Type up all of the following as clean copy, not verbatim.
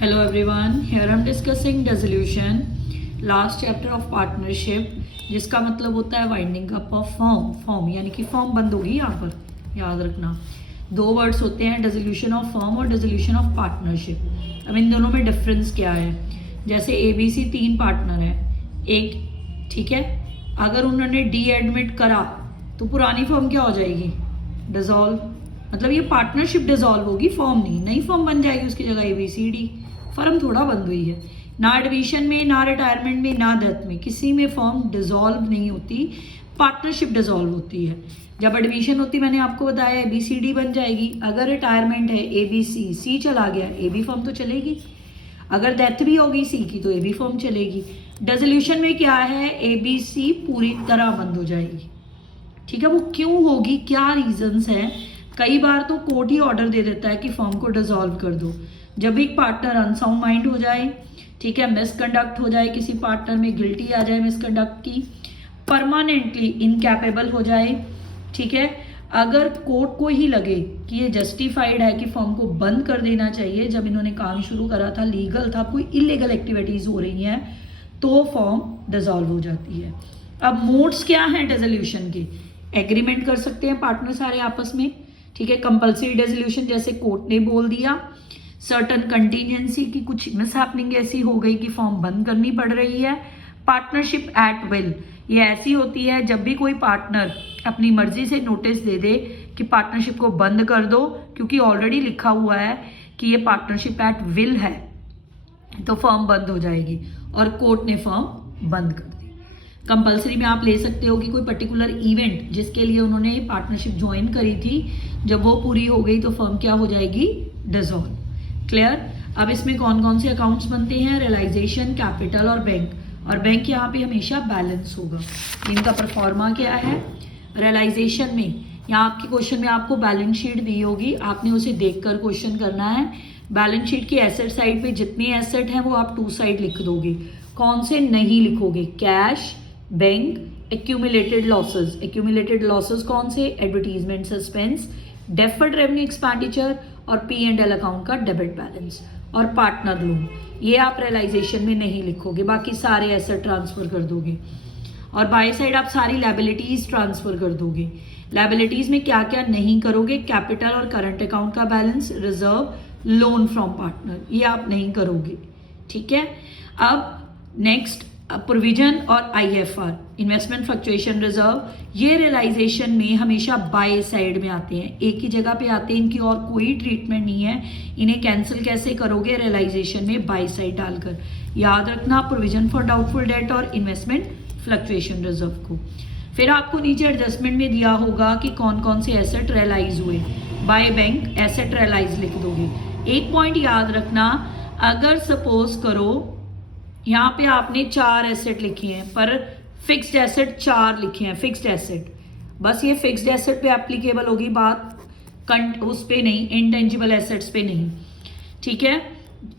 Hello everyone, here I'm discussing dissolution, last chapter of partnership, जिसका मतलब होता है वाइंडिंग अप ऑफ फॉर्म यानी कि फॉर्म बंद होगी यहाँ पर, याद रखना। दो वर्ड्स होते हैं, डिसोल्यूशन ऑफ फॉर्म और डिसोल्यूशन ऑफ पार्टनरशिप। अब इन दोनों में डिफरेंस क्या है? जैसे ABC 3 पार्टनर है, एक ठीक है, अगर उन्होंने डी एडमिट करा तो पुरानी फॉर्म क्या हो जाएगी? डिसॉल्व। मतलब ये पार्टनरशिप डिसॉल्व होगी, फॉर्म नहीं, नई फॉर्म बन जाएगी उसकी जगह ABCD। फर्म थोड़ा बंद हुई है। ना एडमिशन में, ना रिटायरमेंट में, ना डेथ में, किसी में फॉर्म डिसॉल्व नहीं होती, पार्टनरशिप डिसॉल्व होती है। जब एडमिशन होती, मैंने आपको बताया ABCD बन जाएगी। अगर रिटायरमेंट है ABC चला गया, AB फॉर्म तो चलेगी। अगर डेथ भी होगी C की तो AB फॉर्म चलेगी। डिसोल्यूशन में क्या है? ABC पूरी तरह बंद हो जाएगी। ठीक है, वो क्यों होगी, क्या रीजंस हैं? कई बार तो कोर्ट ही ऑर्डर दे देता है कि फॉर्म को डिसॉल्व कर दो। जब एक पार्टनर अनसाउंड माइंड हो जाए, ठीक है, मिसकंडक्ट हो जाए, किसी पार्टनर में गिल्टी आ जाए मिसकंडक्ट की, परमानेंटली इनकैपेबल हो जाए, ठीक है, अगर कोर्ट को ही लगे कि ये जस्टिफाइड है कि फॉर्म को बंद कर देना चाहिए, जब इन्होंने काम शुरू करा था लीगल था, कोई इलीगल एक्टिविटीज हो रही हैं, तो फॉर्म डिसॉल्व हो जाती है। अब मोड्स क्या हैं डिसोल्यूशन के? एग्रीमेंट कर सकते हैं पार्टनर सारे आपस में, ठीक है, कंपल्सरी डिसोल्यूशन जैसे कोर्ट ने बोल दिया। सर्टन कंटीजेंसी की कुछ मिसहैपनिंग ऐसी हो गई कि फॉर्म बंद करनी पड़ रही है। पार्टनरशिप एट विल, ये ऐसी होती है जब भी कोई पार्टनर अपनी मर्जी से नोटिस दे दे कि पार्टनरशिप को बंद कर दो, क्योंकि ऑलरेडी लिखा हुआ है कि ये पार्टनरशिप एट विल है, तो फॉर्म बंद हो जाएगी और कोर्ट ने फॉर्म बंद कर दी। कंपल्सरी में आप ले सकते हो कि कोई पर्टिकुलर इवेंट जिसके लिए उन्होंने पार्टनरशिप ज्वाइन करी थी, जब वो पूरी हो गई तो फर्म क्या हो जाएगी? डिसॉल्व। क्लियर? अब इसमें कौन कौन से अकाउंट्स बनते हैं? रियलाइजेशन, कैपिटल और बैंक। और बैंक यहाँ पे हमेशा बैलेंस होगा। इनका परफॉर्मा क्या है? रियलाइजेशन में, यहाँ आपके क्वेश्चन में आपको बैलेंस शीट दी होगी, आपने उसे देखकर क्वेश्चन करना है। बैलेंस शीट की एसेट साइड पे जितने एसेट हैं वो आप टू साइड लिख दोगे। कौन से नहीं लिखोगे? Cash, bank, accumulated losses. Accumulated losses कौन से? Advertisement suspense, deferred revenue expenditure और P&L अकाउंट का डेबिट बैलेंस और पार्टनर लोन। ये आप रियलाइजेशन में नहीं लिखोगे, बाकी सारे एसेट ट्रांसफर कर दोगे। और बाय साइड आप सारी लायबिलिटीज ट्रांसफर कर दोगे। लायबिलिटीज में क्या क्या नहीं करोगे? कैपिटल और करंट अकाउंट का balance, reserve, loan from partner, ये आप नहीं करोगे। ठीक है, अब नेक्स्ट प्रोविजन और IFR, इन्वेस्टमेंट फ्लक्चुएशन रिजर्व, ये रियलाइजेशन में हमेशा बाय साइड में आते हैं, एक ही जगह पे आते हैं, इनकी और कोई ट्रीटमेंट नहीं है। इन्हें कैंसिल कैसे करोगे? रियलाइजेशन में बाय साइड डालकर। याद रखना प्रोविजन फॉर डाउटफुल डेट और इन्वेस्टमेंट फ्लक्चुएशन रिजर्व को। फिर आपको नीचे एडजस्टमेंट में दिया होगा कि कौन कौन से एसेट रियलाइज हुए। बाय बैंक एसेट रियलाइज लिख दोगे। एक पॉइंट याद रखना, अगर सपोज करो यहाँ पे आपने 4 एसेट लिखे हैं, पर फिक्स्ड एसेट 4 लिखे हैं, फिक्स्ड एसेट, बस ये फिक्स्ड एसेट पे एप्लीकेबल होगी बात, उस पे नहीं, इंटेंजिबल एसेट्स पे नहीं। ठीक है,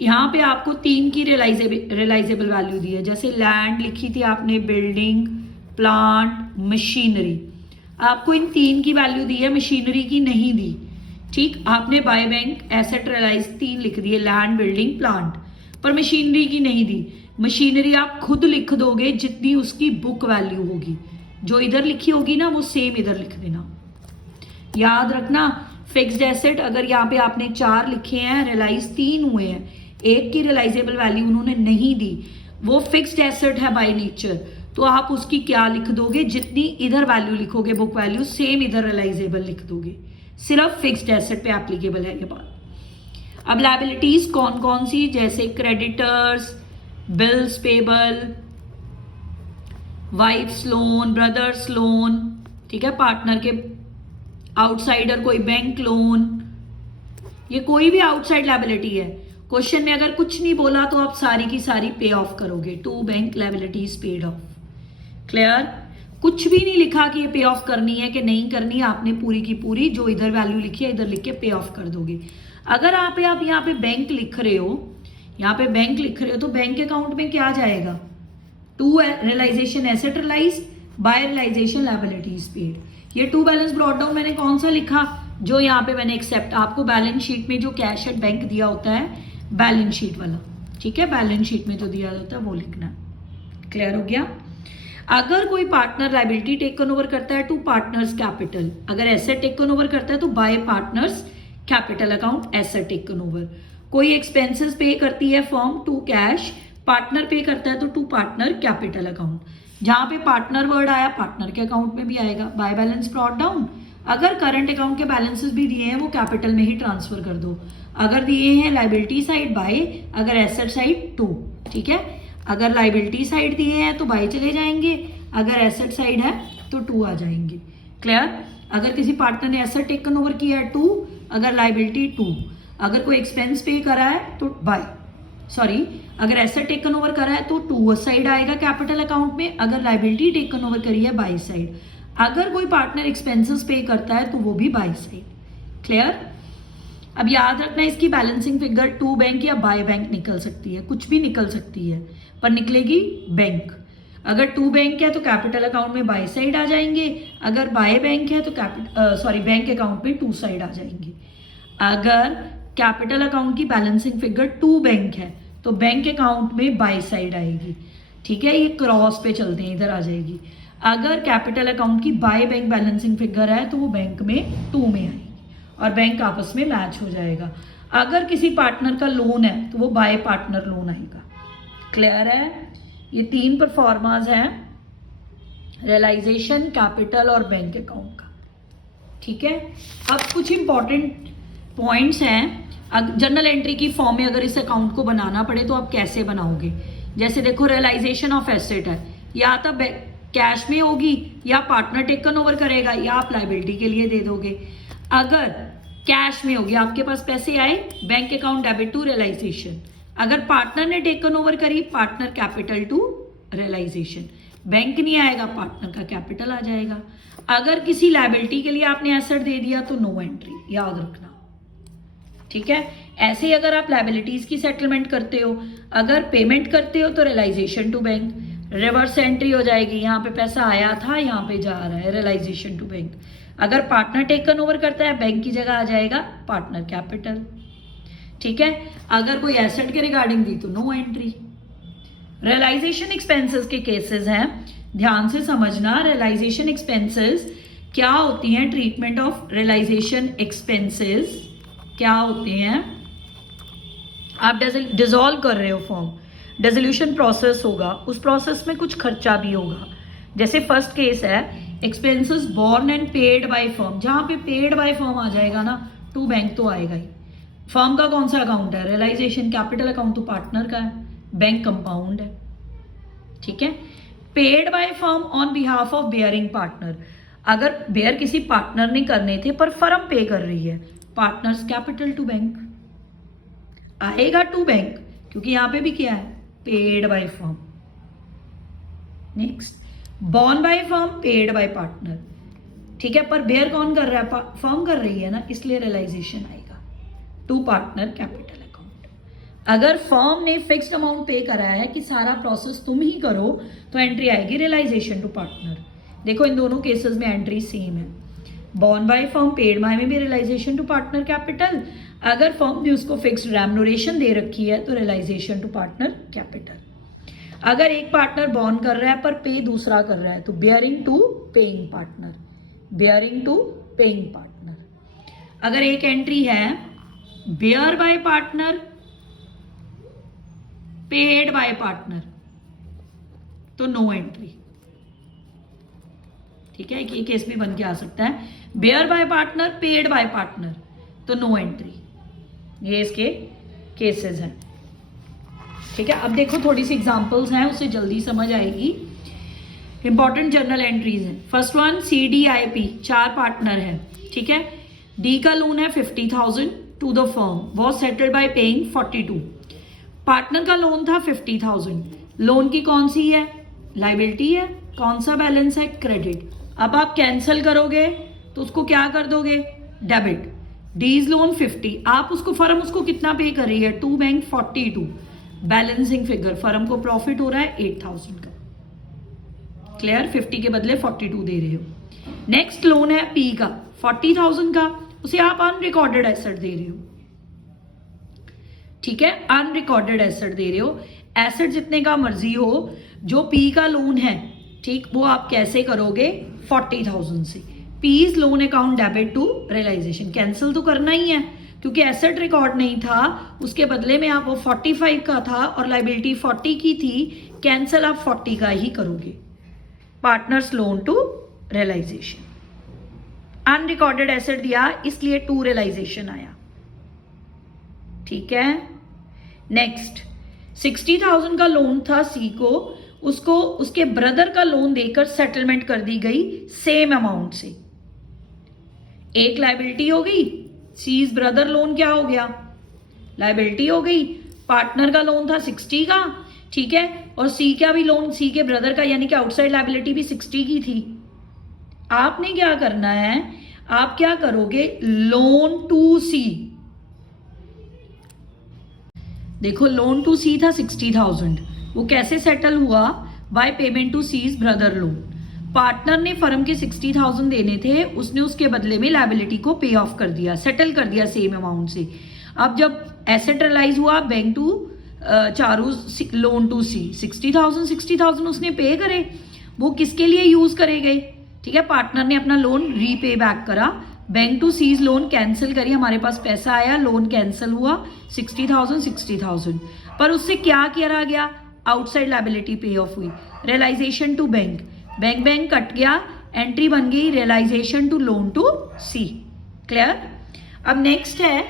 यहाँ पे आपको 3 की रियलाइजेबल वैल्यू दी है, जैसे लैंड लिखी थी आपने, बिल्डिंग, प्लांट, मशीनरी, आपको इन 3 की वैल्यू दी है, मशीनरी की नहीं दी। ठीक, आपने बाय बैंक एसेट रियलाइज 3 लिख दिए, लैंड, बिल्डिंग, प्लांट, पर मशीनरी की नहीं दी। मशीनरी आप खुद लिख दोगे जितनी उसकी बुक वैल्यू होगी, जो इधर लिखी होगी ना वो सेम इधर लिख देना। याद रखना फिक्स्ड एसेट अगर यहाँ पे आपने 4 लिखे हैं, रियलाइज 3 हुए हैं, एक की रियलाइजेबल वैल्यू उन्होंने नहीं दी, वो फिक्स्ड एसेट है बाय नेचर, तो आप उसकी क्या लिख दोगे? जितनी इधर वैल्यू लिखोगे बुक वैल्यू, सेम इधर रियलाइजेबल लिख दोगे। सिर्फ फिक्स्ड एसेट पे एप्लीकेबल है ये बात। अब लायबिलिटीज कौन कौन सी? जैसे creditors, bills payable, wife's loan, brother's loan, ठीक है, पार्टनर के आउटसाइडर कोई बैंक लोन, ये कोई भी आउटसाइड लायबिलिटी है। क्वेश्चन में अगर कुछ नहीं बोला तो आप सारी की सारी पे ऑफ करोगे। 2 bank liabilities paid of. Clear? कुछ भी नहीं लिखा कि ये पे ऑफ करनी है कि नहीं करनी, आपने पूरी की पूरी जो इधर वैल्यू लिखी है इधर लिख के पे ऑफ कर दोगे। अगर आप यहाँ पे बैंक लिख रहे हो, यहाँ पे बैंक लिख रहे हो, तो बैंक अकाउंट में क्या जाएगा? 2 realisation asset realise, by realisation liabilities paid. ये 2 बैलेंस ब्रॉट डाउन मैंने कौन सा लिखा? जो यहाँ पे मैंने एक्सेप्ट, आपको बैलेंस शीट में जो कैश एट बैंक दिया होता है बैलेंस शीट वाला, ठीक है, बैलेंस शीट में जो दिया होता है वो लिखना है। क्लियर हो गया। अगर कोई पार्टनर लाइबिलिटी टेकन ओवर करता है टू पार्टनर्स कैपिटल, अगर एसेट टेकन ओवर करता है तो bye partners capital account asset taken over. कोई एक्सपेंसेस पे करती है फर्म टू कैश, पार्टनर पे करता है तो टू पार्टनर कैपिटल अकाउंट। जहां पे पार्टनर वर्ड आया पार्टनर के अकाउंट में भी आएगा। बाय बैलेंस ब्रॉट डाउन, अगर करंट अकाउंट के बैलेंसेस भी दिए हैं वो कैपिटल में ही ट्रांसफर कर दो। अगर दिए हैं लाइबिलिटी साइड बाय, अगर एसेट साइड टू, ठीक है। अगर लाइबिलिटी साइड दिए हैं तो बाय चले जाएंगे, अगर एसेट साइड है तो टू आ जाएंगे। क्लियर। अगर किसी पार्टनर ने एसेट टेकन ओवर किया है टू, अगर लाइबिलिटी टू, अगर कोई एक्सपेंस पे करा है तो बाय, सॉरी, अगर एसेट टेकन ओवर करा है तो टू साइड आएगा कैपिटल अकाउंट में, अगर लाइबिलिटी टेकन ओवर करी है बाय साइड। अगर कोई पार्टनर एक्सपेंसेस पे करता है तो वो भी बाय साइड। क्लियर। अब याद रखना इसकी बैलेंसिंग फिगर टू बैंक या बाय बैंक निकल सकती है, कुछ भी निकल सकती है, पर निकलेगी बैंक। अगर टू बैंक है तो कैपिटल अकाउंट में बाय साइड आ जाएंगे, अगर बाय बैंक है तो बैंक अकाउंट में टू साइड आ जाएंगे। अगर कैपिटल अकाउंट की बैलेंसिंग फिगर टू बैंक है तो बैंक अकाउंट में बाय साइड आएगी, ठीक है, ये क्रॉस पे चलते हैं, इधर आ जाएगी। अगर कैपिटल अकाउंट की बाय बैंक बैलेंसिंग फिगर है तो वो बैंक में टू में आएगी और बैंक आपस में मैच हो जाएगा। अगर किसी पार्टनर का लोन है तो वो बाय पार्टनर लोन आएगा। क्लियर है। ये तीन परफॉर्मास हैं, रियलाइजेशन, कैपिटल और बैंक अकाउंट का, ठीक है। अब कुछ इंपॉर्टेंट पॉइंट्स हैं। जर्नल एंट्री की फॉर्म में अगर इस अकाउंट को बनाना पड़े तो आप कैसे बनाओगे। जैसे देखो, रियलाइजेशन ऑफ एसेट है, या तो कैश में होगी या पार्टनर टेकन ओवर करेगा या आप लाइबिलिटी के लिए दे दोगे। अगर कैश में होगी, आपके पास पैसे आए, bank account debit to realisation. अगर पार्टनर ने टेकन ओवर करी, partner capital to realisation. Bank नहीं आएगा, पार्टनर का कैपिटल आ जाएगा। अगर किसी लाइबिलिटी के लिए आपने एसेट दे दिया तो नो एंट्री, याद रखना, ठीक है। ऐसे ही अगर आप लाइबिलिटीज की सेटलमेंट करते हो, अगर पेमेंट करते हो तो realisation to bank, reverse entry हो जाएगी, यहाँ पे पैसा आया था यहाँ पे जा रहा है, रियलाइजेशन टू बैंक। अगर पार्टनर टेकन ओवर करता है बैंक की जगह आ जाएगा पार्टनर कैपिटल, ठीक है। अगर कोई एसेट के रिगार्डिंग दी तो नो एंट्री। रियलाइजेशन एक्सपेंसेस के केसेस हैं, ध्यान से समझना। रियलाइजेशन एक्सपेंसेस क्या होती हैं, ट्रीटमेंट ऑफ रियलाइजेशन एक्सपेंसेस क्या होते हैं। आप डिसॉल्व कर रहे हो फॉर्म, डिसोल्यूशन प्रोसेस होगा, उस प्रोसेस में कुछ खर्चा भी होगा। जैसे फर्स्ट केस है expenses borne and paid by firm, जहां पे पेड बाय फर्म आ जाएगा ना, टू बैंक तो आएगा ही। फर्म का कौन सा अकाउंट है, रियलाइजेशन, कैपिटल अकाउंट तो पार्टनर का है, बैंक कंपाउंड है, ठीक है। Paid by firm on behalf of bearing partner, अगर बेयर किसी पार्टनर ने करने थे पर फर्म पे कर रही है, पार्टनर्स कैपिटल टू बैंक आएगा, टू बैंक, क्योंकि यहां पे भी क्या है, paid by firm. Next, born by firm, paid by partner, ठीक है, पर बेयर कौन कर रहा है, फर्म कर रही है ना, इसलिए रियलाइजेशन आएगा टू पार्टनर कैपिटल अकाउंट। अगर फर्म ने फिक्स्ड अमाउंट पे कराया है कि सारा प्रोसेस तुम ही करो तो एंट्री आएगी रियलाइजेशन टू पार्टनर। देखो इन दोनों केसेस में एंट्री सेम है, born by firm, paid by में भी रियलाइजेशन टू पार्टनर कैपिटल। अगर फर्म ने उसको फिक्स्ड रेम्युनरेशन दे रखी है तो रियलाइजेशन टू पार्टनर कैपिटल। अगर एक पार्टनर बॉर्न कर रहा है पर पे दूसरा कर रहा है तो bearing to paying partner, bearing to paying partner. अगर एक एंट्री है bear by partner, paid by partner, तो नो एंट्री, ठीक है। ये केस भी बन के आ सकता है, bear by partner, paid by partner, तो नो एंट्री। ये इसके केसेस हैं, ठीक है। अब देखो थोड़ी सी एग्जांपल्स हैं, उससे जल्दी समझ आएगी। इंपॉर्टेंट जर्नल एंट्रीज हैं। फर्स्ट वन, CDIP, 4 पार्टनर है, ठीक है। डी का लोन है 50,000 to the firm, was settled by paying 42। Partner का लोन था 50,000, लोन की कौन सी है, लाइबिलिटी है, कौन सा बैलेंस है, क्रेडिट। अब आप कैंसिल करोगे तो उसको क्या कर दोगे, डेबिट। डीज लोन 50, आप उसको फर्म उसको कितना पे कर रही है, to bank 42, balancing figure, firm को प्रॉफिट हो रहा है 8,000 का। क्लियर, 50 के बदले 42 दे रहे हो। नेक्स्ट लोन है पी का 40,000 का, उसे आप अनरिकॉर्डेड एसेट दे रहे हो, ठीक है, अनरिकॉर्डेड एसेट दे रहे हो, एसेट जितने का मर्जी हो, जो पी का लोन है, ठीक, वो आप कैसे करोगे, 40,000 से। P's loan account debit to realisation, cancel तो करना ही है क्योंकि एसेट रिकॉर्ड नहीं था, उसके बदले में आप वो 45 का था और लाइबिलिटी 40 की थी, कैंसिल आप 40 का ही करोगे। Partners loan to realisation, unrecorded asset दिया इसलिए टू रियलाइजेशन आया, ठीक है। नेक्स्ट 60,000 का लोन था सी को, उसको उसके ब्रदर का लोन देकर सेटलमेंट कर दी गई सेम अमाउंट से। एक लाइबिलिटी हो गई, सीज ब्रदर लोन क्या हो गया, लाइबिलिटी हो गई। पार्टनर का लोन था 60 का, ठीक है, और सी का भी लोन, सी के ब्रदर का, यानी कि आउटसाइड लाइबिलिटी भी 60 की थी। आपने क्या करना है, आप क्या करोगे, लोन टू सी, देखो लोन टू सी था 60,000, वो कैसे सेटल हुआ, by payment to C's brother loan. Partner ने फर्म के 60,000 देने थे, उसने उसके बदले में लायबिलिटी को पे ऑफ कर दिया, सेटल कर दिया सेम अमाउंट से। अब जब एसेट रियलाइज हुआ, bank to Charu loan to C, 60,000 उसने पे करे, वो किसके लिए यूज करे गए, ठीक है, पार्टनर ने अपना लोन रीपे बैक करा, bank to C's loan cancel करी, हमारे पास पैसा आया, लोन कैंसिल हुआ, 60,000, पर उससे क्या किया गया, आउटसाइड लायबिलिटी पे ऑफ हुई, realisation to bank, bank cut गया, एंट्री बन गई realisation to loan to C. Clear. अब नेक्स्ट है,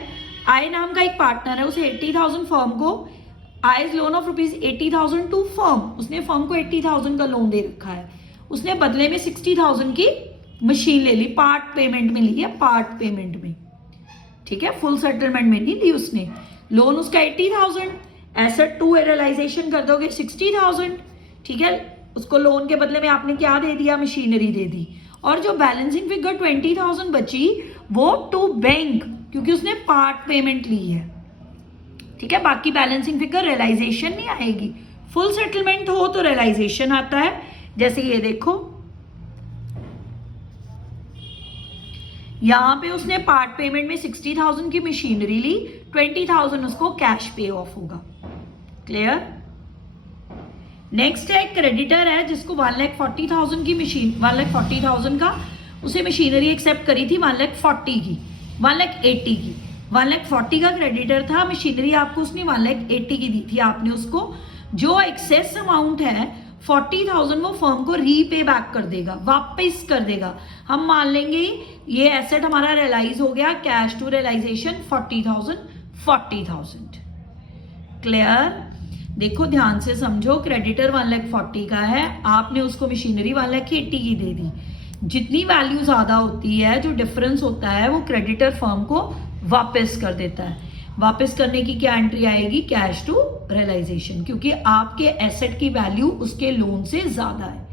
आई नाम का एक पार्टनर है, उसे 80,000 फर्म को, I's loan of ₹80,000 to firm, उसने फर्म को 80,000 का लोन दे रखा है, उसने बदले में 60,000 की मशीन ले ली, पार्ट पेमेंट में ली है, पार्ट पेमेंट में, ठीक है, फुल सेटलमेंट में नहीं ली उसने। लोन उसका 80,000, एसेट टू रियलाइजेशन कर दोगे 60,000, ठीक है, उसको लोन के बदले में आपने क्या दे दिया, मशीनरी दे दी, और जो बैलेंसिंग फिगर 20,000 बची वो टू बैंक, क्योंकि उसने पार्ट पेमेंट ली है, ठीक है, बाकी बैलेंसिंग फिगर रियलाइजेशन नहीं आएगी, फुल सेटलमेंट हो तो रियलाइजेशन आता है। जैसे ये देखो, यहां पे उसने पार्ट पेमेंट में 60,000 की मशीनरी ली, 20,000 उसको कैश पे ऑफ होगा। क्लियर। नेक्स्ट है, क्रेडिटर है जिसको 1,40,000 की मशीन, 1,40,000 का उसे मशीनरी एक्सेप्ट करी थी, 1,40,000 की, 1,80,000 की, 1,40,000 का क्रेडिटर था, मशीनरी आपको उसने 1,80,000 की दी थी, आपने उसको जो एक्सेस अमाउंट है 40,000 वो फर्म को रीपे बैक कर देगा, वापस कर देगा। हम मान लेंगे ये एसेट हमारा रियलाइज हो गया, कैश टू रियलाइजेशन 40,000। क्लियर। देखो ध्यान से समझो, क्रेडिटर 1,40,000 का है, आपने उसको मशीनरी 1,80,000 की दे दी, जितनी वैल्यू ज्यादा होती है, जो डिफरेंस होता है, वो क्रेडिटर फर्म को वापस कर देता है। वापस करने की क्या एंट्री आएगी, कैश टू रियलाइजेशन, क्योंकि आपके एसेट की वैल्यू उसके लोन से ज्यादा है,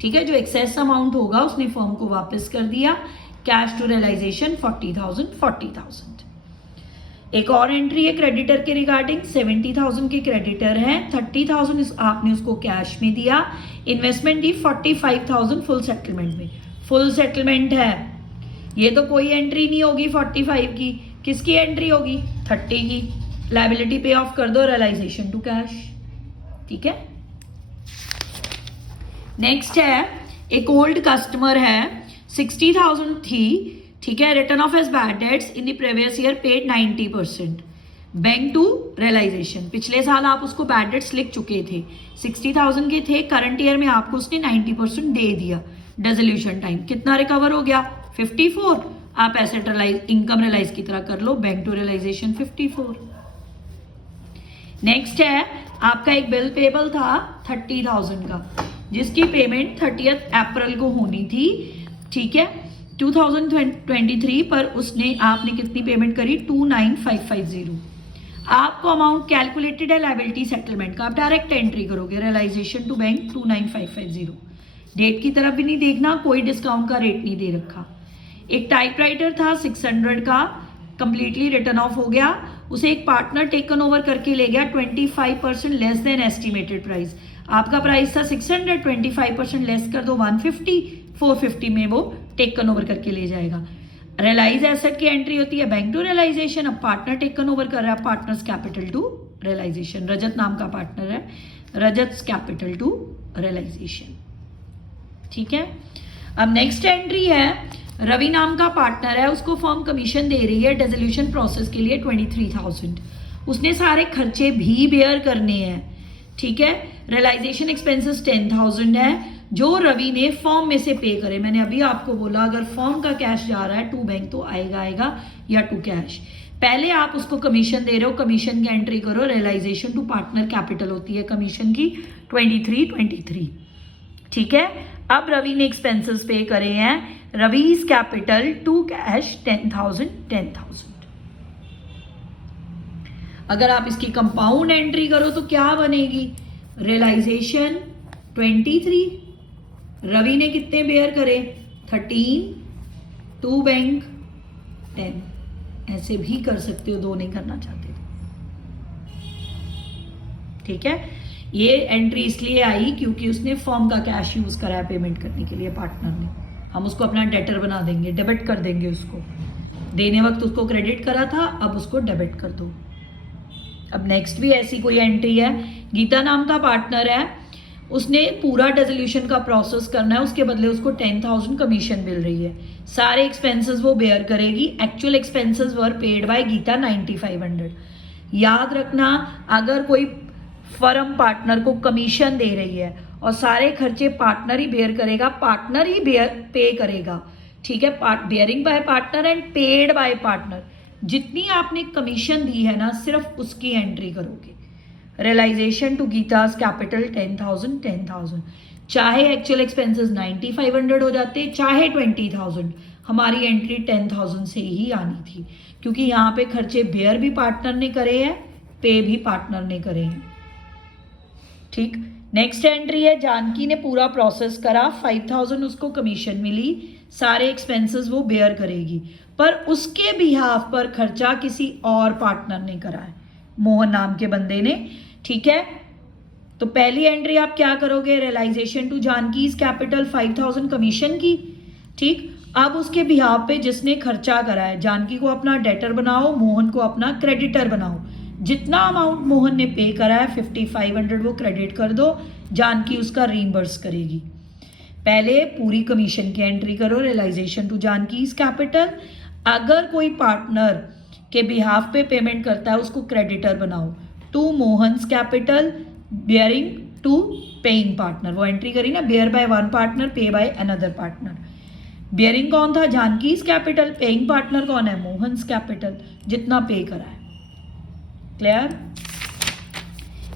ठीक है, जो एक्सेस अमाउंट होगा उसने फर्म को वापस कर दिया, कैश टू रियलाइजेशन 40,000। एक और एंट्री है क्रेडिटर के रिगार्डिंग, 70,000 के क्रेडिटर हैं, 30,000 आपने उसको कैश में दिया, इन्वेस्टमेंट दी 45,000 फुल सेटलमेंट में, फुल सेटलमेंट है, ये तो कोई एंट्री नहीं होगी 45 की, किसकी एंट्री होगी, 30 की, लायबिलिटी पे ऑफ कर दो, रियलाइजेशन टू कैश, ठीक है। नेक्स्ट है, एक ओल्ड कस्टमर है, 60,000 थी, ठीक है, return of as bad debts in the previous year paid 90%, bank to realisation, पिछले साल आप उसको बैड डेट्स लिख चुके थे, 60,000 के थे, करंट ईयर में आपको उसने 90% दे दिया, डिसोल्यूशन टाइम कितना रिकवर हो गया, 54, आप एसेट रियलाइज, इनकम रियलाइज की तरह कर लो, बैंक टू रियलाइजेशन 54। नेक्स्ट है, आपका एक बिल पेबल था 30,000 का, जिसकी पेमेंट 30 अप्रैल को होनी थी, ठीक है, 2023, पर उसने, आपने कितनी पेमेंट करी, 29,550। आपको अमाउंट कैलकुलेटेड है लायबिलिटी सेटलमेंट का, आप डायरेक्ट एंट्री करोगे, रियलाइजेशन टू बैंक 29,550, डेट की तरफ भी नहीं देखना, कोई डिस्काउंट का रेट नहीं दे रखा। एक टाइपराइटर था 600 का, कंप्लीटली रिटर्न ऑफ हो गया, उसे एक पार्टनर टेकन ओवर करके ले गया 25% लेस देन एस्टिमेटेड प्राइस, आपका प्राइस था 600, 25% लेस कर दो 150, 450 में वो टेकन ओवर करके ले जाएगा। रियलाइज एसेट की एंट्री होती है बैंक टू रियलाइजेशन। अब पार्टनर टेकन ओवर कर रहा है पार्टनर्स कैपिटल टू रियलाइजेशन। रजत नाम का पार्टनर है, रजत कैपिटल टू रियलाइजेशन। ठीक है। अब नेक्स्ट एंट्री है, रवि नाम का पार्टनर है, उसको फर्म कमीशन दे रही है डिसोल्यूशन प्रोसेस के लिए 23,000। उसने सारे खर्चे भी बेयर करने हैं। ठीक है। रियलाइजेशन एक्सपेंसेस 10,000 है जो रवि ने फर्म में से पे करे। मैंने अभी आपको बोला अगर फर्म का कैश जा रहा है टू बैंक तो आएगा या टू कैश। पहले आप उसको कमीशन दे रहे हो, कमीशन की एंट्री करो। रियलाइजेशन टू पार्टनर कैपिटल होती है कमीशन की 23। ठीक है। अब रवि ने एक्सपेंसेस पे करे हैं, रवीज कैपिटल टू कैश 10,000। अगर आप इसकी कंपाउंड एंट्री करो तो क्या बनेगी, रियलाइजेशन 23, रवि ने कितने बेयर करे 13, टू बैंक 10। ऐसे भी कर सकते हो, दो नहीं करना चाहते थे। ठीक है। ये एंट्री इसलिए आई क्योंकि उसने फर्म का कैश यूज करा है पेमेंट करने के लिए पार्टनर ने। हम उसको अपना डेटर बना देंगे, डेबिट कर देंगे उसको। देने वक्त उसको क्रेडिट करा था, अब उसको डेबिट कर दो। अब नेक्स्ट भी ऐसी कोई एंट्री है, गीता नाम का पार्टनर है, उसने पूरा डिसोल्यूशन का प्रोसेस करना है, उसके बदले उसको 10,000 कमीशन मिल रही है। सारे एक्सपेंसेस वो बेयर करेगी। Actual expenses were paid by Geeta 9,500। याद रखना, अगर कोई फर्म पार्टनर को कमीशन दे रही है और सारे खर्चे पार्टनर ही बेयर करेगा, पार्टनर ही पे करेगा। ठीक है। Bearing by partner and paid by partner. जितनी आपने कमीशन दी है ना, सिर्फ उसकी एंट्री करोगे। Realisation to Gita's capital 10,000। चाहे एक्चुअल एक्सपेंसेस 9,500 हो जाते, चाहे 20,000, हमारी एंट्री 10,000 से ही आनी थी क्योंकि यहाँ पे खर्चे बेयर भी पार्टनर ने करे हैं, पे भी पार्टनर ने करे हैं। ठीक। नेक्स्ट एंट्री है, जानकी ने पूरा प्रोसेस करा, 5,000 उसको कमीशन मिली, सारे एक्सपेंसेस वो बेयर करेगी, पर उसके बिहाफ पर खर्चा किसी और पार्टनर ने करा है, मोहन नाम के बंदे ने। ठीक है। तो पहली एंट्री आप क्या करोगे, realisation to Janaki capital 5,000 commission की। ठीक। अब उसके बिहाफ पे जिसने खर्चा करा है, जानकी को अपना डेटर बनाओ, मोहन को अपना क्रेडिटर बनाओ। जितना अमाउंट मोहन ने पे करा है 5,500 वो क्रेडिट कर दो, जानकी उसका रीइंबर्स करेगी। पहले पूरी कमीशन की एंट्री करो, रियलाइजेशन टू जानकी कैपिटल। अगर कोई पार्टनर के बिहाफ पे पेमेंट करता है उसको क्रेडिटर बनाओ, to Mohan's capital bearing to paying partner. वो एंट्री करी ना, bear by one partner, pay by another partner. Bearing कौन था, जानकी कैपिटल। पेइंग पार्टनर कौन है, मोहन्स कैपिटल, जितना पे करा है। क्लियर।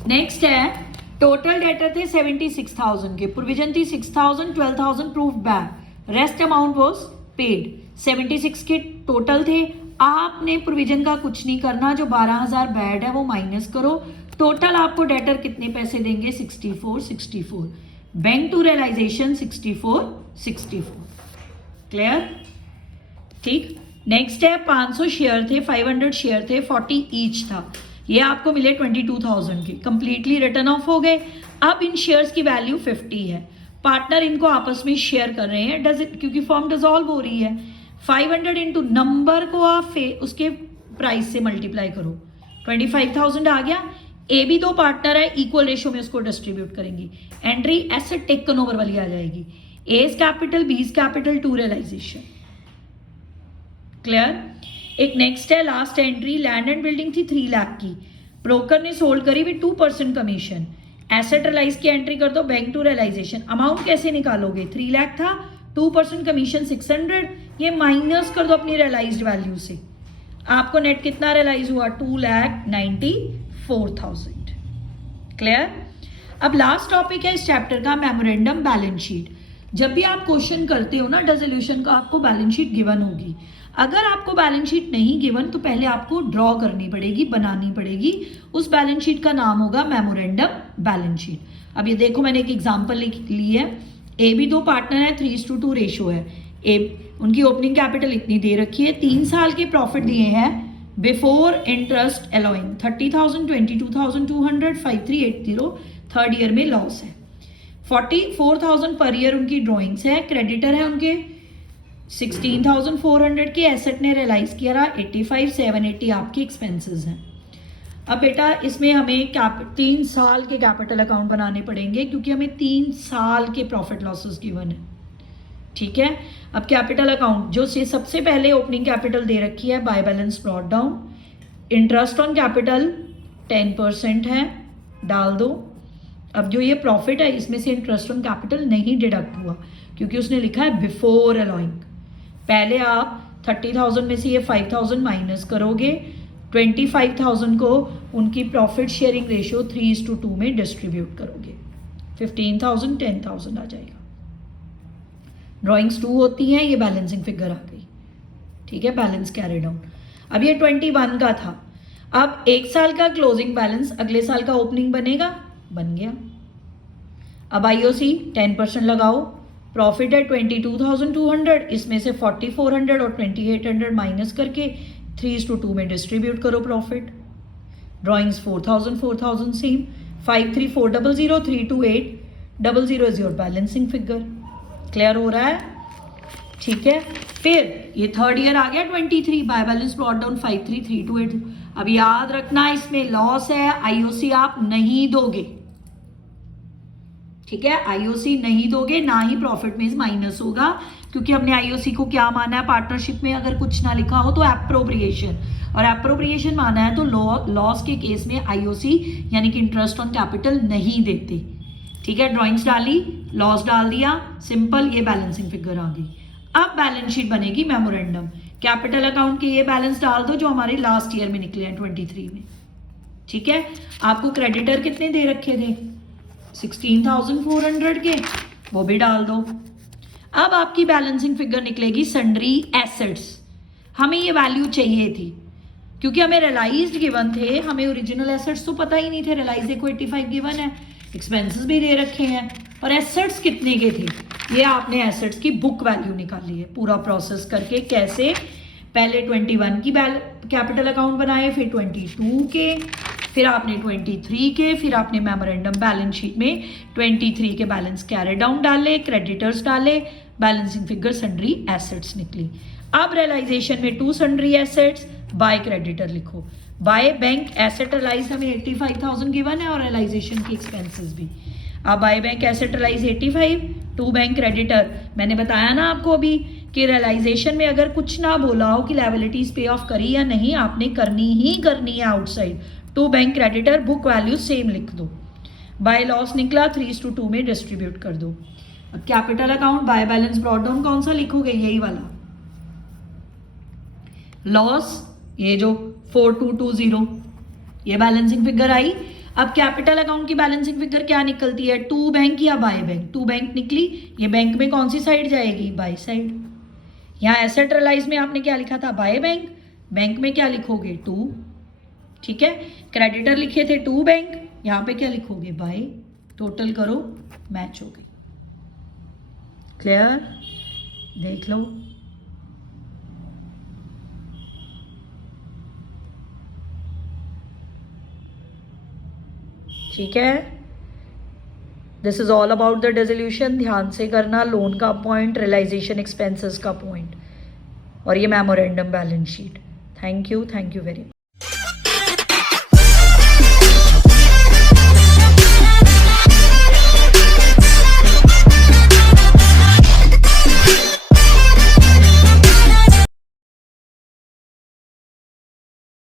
नेक्स्ट है, टोटल डेटर थे 76,000 के, प्रोविजन थी 6,000, 12,000 proved back, rest amount was paid. 76 के टोटल थे। आपने प्रोविजन का कुछ नहीं करना, जो 12,000 बैड है वो माइनस करो। टोटल आपको डेटर कितने पैसे देंगे, 64। Bank to realisation 64। क्लियर। ठीक। नेक्स्ट है, 500 शेयर थे, 500 शेयर थे, 40 ईच था, ये आपको मिले 22,000 के, कंप्लीटली रिटर्न ऑफ हो गए। अब इन शेयर्स की वैल्यू 50 है, पार्टनर इनको आपस में शेयर कर रहे हैं, क्योंकि फॉर्म डिसॉल्व हो रही है। 500 इंटू नंबर को आप उसके प्राइस से मल्टीप्लाई करो, 25,000 आ गया। ए भी दो पार्टनर है, इक्वल रेशियो में उसको डिस्ट्रीब्यूट करेंगी। एंट्री एसेट टेकन ओवर वाली आ जाएगी, as capital B's capital to realisation. Clear. एक नेक्स्ट है, last entry, land and building थी 3 लाख की, ब्रोकर ने सोल्ड करी विद 2% कमीशन। एसेट रियलाइज की एंट्री कर दो, बैंक टू रियलाइजेशन। अमाउंट कैसे निकालोगे, 3 लाख था, 2% कमीशन 600, ये माइनस कर दो अपनी रियलाइज्ड वैल्यू से। आपको नेट कितना रियलाइज हुआ, 2,94,000। क्लियर। अब लास्ट टॉपिक है इस चैप्टर का, मेमोरेंडम बैलेंस शीट। जब भी आप क्वेश्चन करते हो ना डिसोल्यूशन का, आपको बैलेंस शीट गिवन होगी। अगर आपको बैलेंस शीट नहीं गिवन तो पहले आपको ड्रॉ करनी पड़ेगी, बनानी पड़ेगी। उस बैलेंस शीट का नाम होगा मेमोरेंडम बैलेंस शीट। अब ये देखो, मैंने एक एग्जांपल ली है। ए भी दो पार्टनर है, 3:2 रेशो है। ए उनकी ओपनिंग कैपिटल इतनी दे रखी है, 3 साल के प्रॉफिट दिए हैं before interest allowing 30,000, 22,200, 5,380। Third year में लॉस है। 44,000 पर ईयर उनकी ड्रॉइंग्स है। क्रेडिटर है उनके 16,400 की एसेट ने रियलाइज किया रहा, 85,780 आपकी एक्सपेंसेस हैं। अब बेटा इसमें हमें 3 साल के कैपिटल अकाउंट बनाने पड़ेंगे क्योंकि हमें 3 साल के प्रॉफिट लॉसेस गिवन है, ठीक है। अब कैपिटल अकाउंट जो से सबसे पहले ओपनिंग कैपिटल दे रखी है, by balance brought down, interest on capital 10% है, डाल दो। अब जो ये प्रॉफिट है इसमें से इंटरेस्ट ऑन कैपिटल नहीं डिडक्ट हुआ क्योंकि उसने लिखा है बिफोर अलाउइंग। पहले आप 30,000 में से ये 5,000 माइनस करोगे, 25,000 को उनकी प्रॉफिट शेयरिंग रेशियो 3:2 में डिस्ट्रीब्यूट करोगे, 15,000 10,000 आ जाएगा। ड्राइंग्स 2 होती हैं, ये बैलेंसिंग फिगर आ गई, ठीक है, बैलेंस कैरी डाउन। अब ये 21 का था। अब 1 साल का क्लोजिंग बैलेंस अगले साल का ओपनिंग बनेगा, बन गया। अब आईओसी 10% लगाओ, प्रॉफिट है 22,200, इसमें से 4,400 और 2,800 माइनस करके 3:2 में डिस्ट्रीब्यूट करो profit. Drawings 4,000 4,000 same, 53400 32800 is your balancing figure. Clear हो रहा है, ठीक है। फिर ये थर्ड ईयर आ गया 23, बाय बैलेंस ब्रॉट डाउन 53328। अब याद रखना इसमें लॉस है, आईओसी आप नहीं दोगे, ठीक है, आईओसी नहीं दोगे, ना ही प्रॉफिट में माइनस होगा क्योंकि हमने आईओसी को क्या माना है, पार्टनरशिप में अगर कुछ ना लिखा हो तो एप्रोप्रिएशन, और एप्रोप्रिएशन माना है तो लॉस के केस में आईओसी यानी कि इंटरेस्ट ऑन कैपिटल नहीं देते, ठीक है। ड्राइंग्स डाली, लॉस डाल दिया, सिंपल, ये बैलेंसिंग फिगर आ गई। अब बैलेंस शीट बनेगी मेमोरेंडम, कैपिटल अकाउंट के ये बैलेंस डाल दो जो हमारे लास्ट ईयर में निकले हैं 23 में, ठीक है। आपको क्रेडिटर कितने दे रखे थे, 16,400 के, वो भी डाल दो। अब आपकी बैलेंसिंग फिगर निकलेगी सन्ड्री एसेट्स। हमें ये वैल्यू चाहिए थी क्योंकि हमें रियलाइज्ड गिवन थे, हमें ओरिजिनल एसेट्स तो पता ही नहीं थे। रियलाइज देखो 85 गिवन है, एक्सपेंसेस भी दे रखे हैं, और एसेट्स कितने के थे, ये आपने एसेट्स की बुक वैल्यू निकाली है पूरा प्रोसेस करके। कैसे, पहले 21 की कैपिटल अकाउंट बनाए, फिर 22 के, फिर आपने 23 के, फिर आपने मेमोरेंडम बैलेंस शीट में 23 के बैलेंस कैरी डाउन डाले, क्रेडिटर्स डाले, बैलेंसिंग फिगर सन्ड्री एसेट्स निकली। अब रियलाइजेशन में 2 सन्ड्री एसेट्स, बाय क्रेडिटर लिखो, बाय बैंक एसेट रियलाइज हमें 85,000 गिवन है और रियलाइजेशन की एक्सपेंसेस भी। अब by bank asset realise 85, 2 bank creditor. मैंने बताया ना आपको अभी कि रियलाइजेशन में अगर कुछ ना बोला हो कि लायबिलिटीज पे ऑफ करी या नहीं, आपने करनी ही करनी है outside. 2 bank creditor, book value same लिख दो। बाय लॉस निकला, 3:2 में डिस्ट्रीब्यूट कर दो। अब capital account by balance brought down कौन सा लिखोगे, यही वाला। लॉस ये जो 4,220, ये बैलेंसिंग फिगर आई। अब कैपिटल अकाउंट की बैलेंसिंग फिगर क्या निकलती है, 2 बैंक या बाय बैंक। 2 बैंक निकली, ये बैंक में कौन सी साइड जाएगी, बाय साइड। यहाँ एसेट रियलाइज में आपने क्या लिखा था, बाय बैंक, बैंक में क्या लिखोगे 2, ठीक है। क्रेडिटर लिखे थे 2 बैंक, यहाँ पे क्या लिखोगे, बाय। टोटल करो, मैच हो गई। क्लियर, देख लो। ठीक है, this is all about the dissolution. ध्यान से करना, लोन का पॉइंट, रियलाइजेशन एक्सपेंसेस का पॉइंट, और ये memorandum balance sheet. Thank you very much.